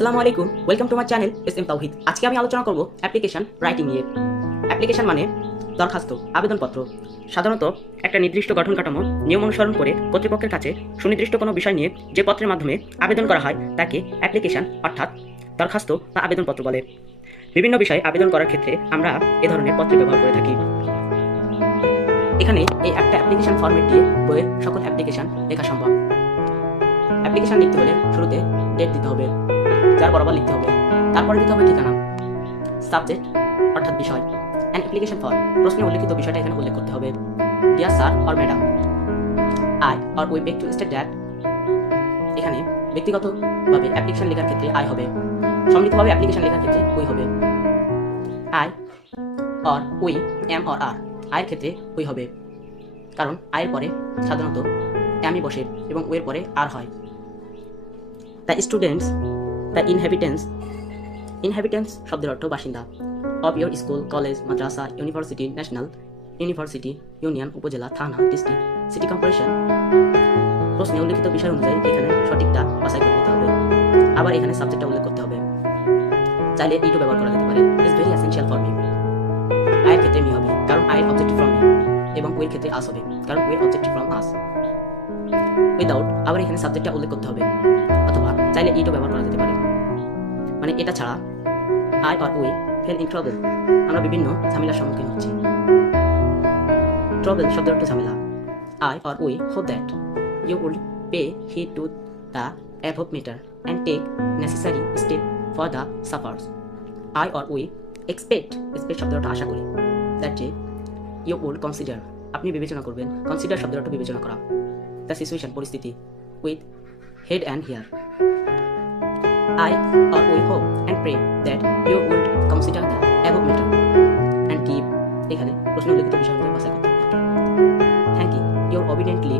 আসসালামু আলাইকুম, welcome to my channel S M Tawhid. আজকে আমি আলোচনা করব অ্যাপ্লিকেশন রাইটিং নিয়ে। অ্যাপ্লিকেশন মানে দরখাস্ত, আবেদনপত্র। সাধারণত একটা নির্দিষ্ট গঠন কাঠামো নিয়ম অনুসরণ করে কর্তৃপক্ষের কাছে সুনির্দিষ্ট কোনো বিষয় নিয়ে যে পত্রের মাধ্যমে আবেদন করা হয় তাকে অ্যাপ্লিকেশন অর্থাৎ দরখাস্ত বা আবেদনপত্র বলে। বিভিন্ন বিষয়ে আবেদন করার ক্ষেত্রে আমরা এ ধরনের পত্র ব্যবহার করে থাকি। এখানে এই একটা অ্যাপ্লিকেশন ফরম্যাট দিয়ে বইয়ের সকল অ্যাপ্লিকেশন লেখা সম্ভব। অ্যাপ্লিকেশন লিখতে হলে শুরুতে ডেট দিতে হবে, যার বরাবর লিখতে হবে, তারপরে দিতে হবে ঠিকানা, সাবজেক্ট অর্থাৎ বিষয়, অ্যান্ড অ্যাপ্লিকেশন ফর, প্রশ্নে উল্লেখিত বিষয়টা এখানে উল্লেখ করতে হবে। Dear sir or madam, I or we beg two state that, এখানে ব্যক্তিগতভাবে অ্যাপ্লিকেশন লেখার ক্ষেত্রে আই হবে, সম্মিলিতভাবে অ্যাপ্লিকেশন লেখার ক্ষেত্রে উই হবে। I or we, am or are, আয়ের ক্ষেত্রে উই হবে, কারণ আয়ের পরে সাধারণত এমই বসে এবং উয়ের পরে আর হয়। দ্য স্টুডেন্টস, দ্য ইনহ্যাবিটেন্টস শব্দের অর্থ বাসিন্দা, of your school, college, Madrasa, university, national university, union, উপজেলা, থানা, ডিস্ট্রিক্ট, সিটি কর্পোরেশন। প্রশ্নে উল্লেখিত বিষয় অনুযায়ী এখানে সঠিকটা বাছাই করে নিতে হবে। আবার এখানে সাবজেক্টটা উল্লেখ করতে হবে। চাইলে ইটু ব্যবহার করা যেতে পারে। It's very essential for me, আয়ের ক্ষেত্রে মি হবে, কারণ আয়ের অবজেক্টিভ ফ্রম মি, এবং উইয়ের ক্ষেত্রে আস হবে, কারণ উইয়ের অবজেক্টিভ ফ্রম আস। উইদাউট, আবার এখানে সাবজেক্টটা উল্লেখ করতে হবে, অথবা চাইলে ইটু ব্যবহার করা যেতে পারে। মানে এটা ছাড়া I or we fell in trouble, আমরা বিভিন্ন ঝামেলার সম্মুখীন হচ্ছি। ট্রাবল শব্দের অর্থ ঝামেলা। I or we hope that you will pay heed to the above matter and take necessary step for the sufferers. I or we expect শব্দের অর্থ আশা করি, দ্যাট যে ইউ উইল কনসিডার, আপনি বিবেচনা করবেন, কনসিডার শব্দের অর্থ বিবেচনা করা, দ্য সিচুয়েশন পরিস্থিতি, with head and here. I or we hope and pray that you would consider the above matter and keep, এখানে প্রশ্ন উল্লেখিত বিষয় অনুযায়ী বাছাই করতে হবে। থ্যাংক ইউ obediently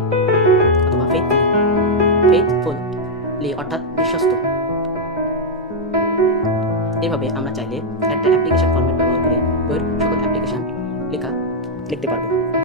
অথবা faithfully অর্থাৎ বিশ্বস্ত। এভাবে আমরা চাইলে একটা অ্যাপ্লিকেশন ফরম্যাট ব্যবহার করে বইয়ের সকল অ্যাপ্লিকেশন লিখতে পারবো।